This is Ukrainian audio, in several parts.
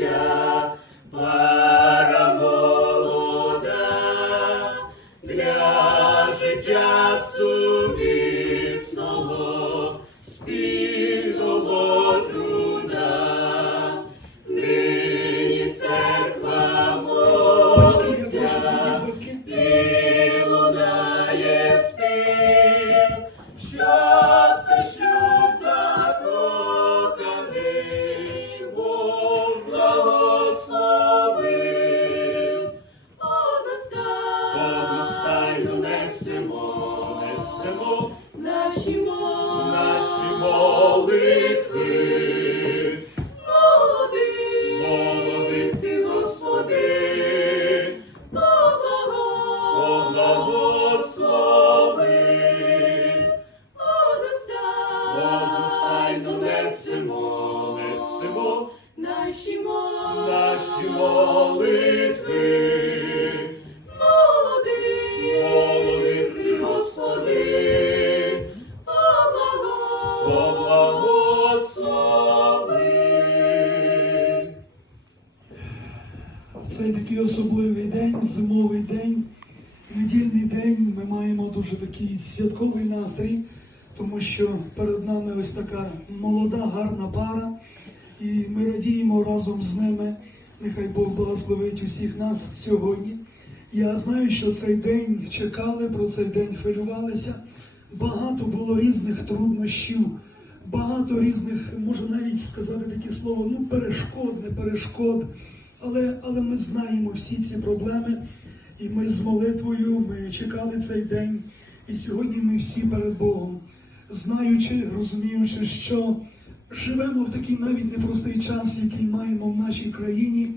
Christian. Несемо, несемо Наші молоді, наші молитви. Молодих ти, Господи, поблагослови. Одностайно несемо, несемо наші молитви. Цей такий особливий день, зимовий день, недільний день. Ми маємо дуже такий святковий настрій, тому що перед нами ось така молода, гарна пара, і ми радіємо разом з ними. Нехай Бог благословить усіх нас сьогодні. Я знаю, що цей день чекали, про цей день хвилювалися. Багато було різних труднощів, багато різних, можу навіть сказати таке слово, ну перешкод, не перешкод. Але, але ми знаємо всі ці проблеми, і ми з молитвою ми чекали цей день. І сьогодні ми всі перед Богом, знаючи, розуміючи, що живемо в такий навіть непростий час, який маємо в нашій країні.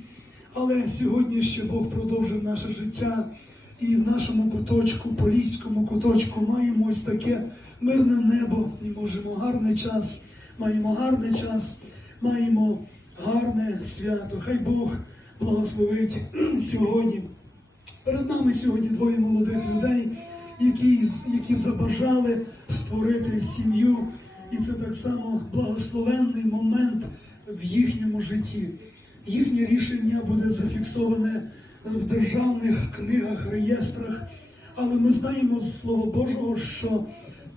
Але сьогодні ще Бог продовжив наше життя, і в нашому куточку, поліському куточку, маємо ось таке мирне небо, і можемо гарний час, маємо гарний час, маємо гарне свято. Хай Бог благословить сьогодні. Перед нами сьогодні двоє молодих людей, які, які забажали створити сім'ю. І це так само благословенний момент в їхньому житті. Їхнє рішення буде зафіксоване в державних книгах, реєстрах. Але ми знаємо з Слова Божого, що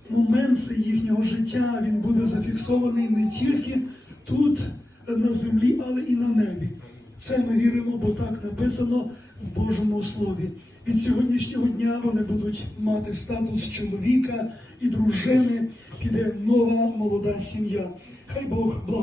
момент їхнього життя він буде зафіксований не тільки тут, на землі, але і на небі. Це ми віримо, бо так написано в Божому Слові. Від сьогоднішнього дня вони будуть мати статус чоловіка і дружини, піде нова молода сім'я. Хай Бог благословить.